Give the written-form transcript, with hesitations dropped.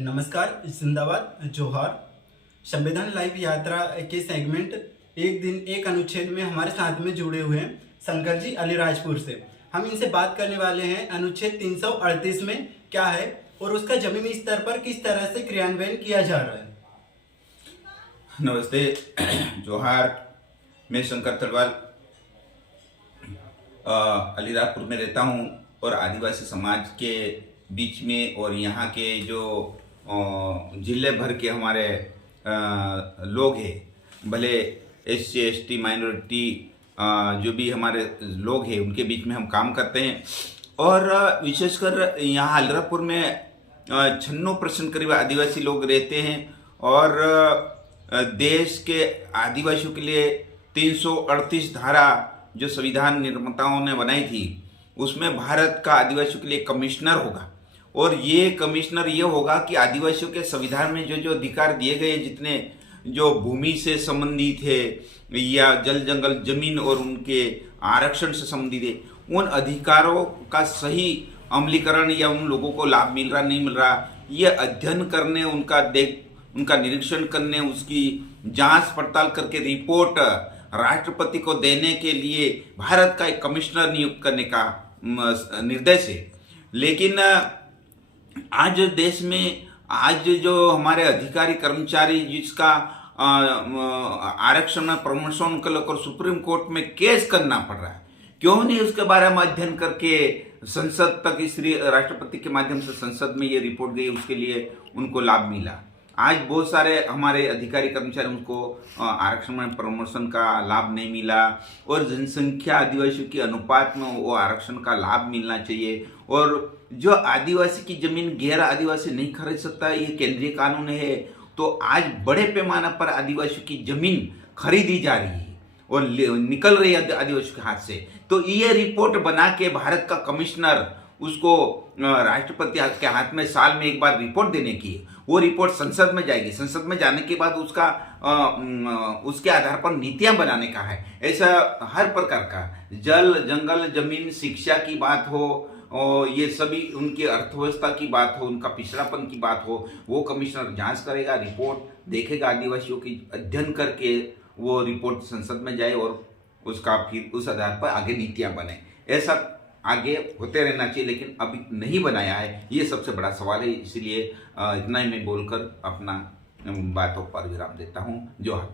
नमस्कार, जिंदाबाद, जोहार। संविधान लाइव यात्रा के सेगमेंट एक दिन एक अनुच्छेद में हमारे साथ में जुड़े हुए हैं शंकर जी अलीराजपुर से। हम इनसे बात करने वाले हैं अनुच्छेद 338 में क्या है और उसका जमीनी स्तर पर किस तरह से क्रियान्वयन किया जा रहा है। नमस्ते, जोहार। मैं शंकर तलवार अलीराजपुर में रहता हूँ और आदिवासी समाज के बीच में और यहाँ के जो जिले भर के हमारे लोग हैं, भले SC ST माइनॉरिटी जो भी हमारे लोग हैं उनके बीच में हम काम करते हैं। और विशेषकर यहाँ अलीराजपुर में 96% करीब आदिवासी लोग रहते हैं और देश के आदिवासियों के लिए 338 धारा जो संविधान निर्माताओं ने बनाई थी उसमें भारत का आदिवासियों के लिए कमिश्नर होगा। और ये कमिश्नर ये होगा कि आदिवासियों के संविधान में जो जो अधिकार दिए गए, जितने जो भूमि से संबंधित है या जल जंगल जमीन और उनके आरक्षण से संबंधित है, उन अधिकारों का सही अमलीकरण या उन लोगों को लाभ मिल रहा नहीं मिल रहा, ये अध्ययन करने, उनका निरीक्षण करने, उसकी जांच पड़ताल करके रिपोर्ट राष्ट्रपति को देने के लिए भारत का एक कमिश्नर नियुक्त करने का निर्देश है। लेकिन आज देश में आज जो हमारे अधिकारी कर्मचारी जिसका आरक्षण में प्रमोशन को लेकर सुप्रीम कोर्ट में केस करना पड़ रहा है, क्यों नहीं उसके बारे में अध्ययन करके संसद तक, इस राष्ट्रपति के माध्यम से संसद में ये रिपोर्ट गई, उसके लिए उनको लाभ मिला। आज बहुत सारे हमारे अधिकारी कर्मचारी उनको आरक्षण में प्रमोशन का लाभ नहीं मिला और जनसंख्या आदिवासियों के अनुपात में वो आरक्षण का लाभ मिलना चाहिए। और जो आदिवासी की जमीन गैर आदिवासी नहीं खरीद सकता, ये केंद्रीय कानून है। तो आज बड़े पैमाने पर आदिवासियों की जमीन खरीदी जा रही है और निकल रही है आदिवासियों के हाथ से। तो ये रिपोर्ट बना के भारत का कमिश्नर उसको राष्ट्रपति के हाथ में साल में एक बार रिपोर्ट देने की, वो रिपोर्ट संसद में जाएगी। संसद में जाने के बाद उसके आधार पर नीतियां बनाने का है। ऐसा हर प्रकार का जल जंगल जमीन शिक्षा की बात हो और ये सभी उनकी अर्थव्यवस्था की बात हो, उनका पिछड़ापन की बात हो, वो कमिश्नर जांच करेगा, रिपोर्ट देखेगा, आदिवासियों की अध्ययन करके वो रिपोर्ट संसद में जाए और उसका फिर उस आधार पर आगे नीतियां बने। ऐसा आगे होते रहना चाहिए, लेकिन अभी नहीं बनाया है, ये सबसे बड़ा सवाल है। इसलिए इतना ही मैं बोलकर अपना बातों पर विराम देता हूँ। जोहार।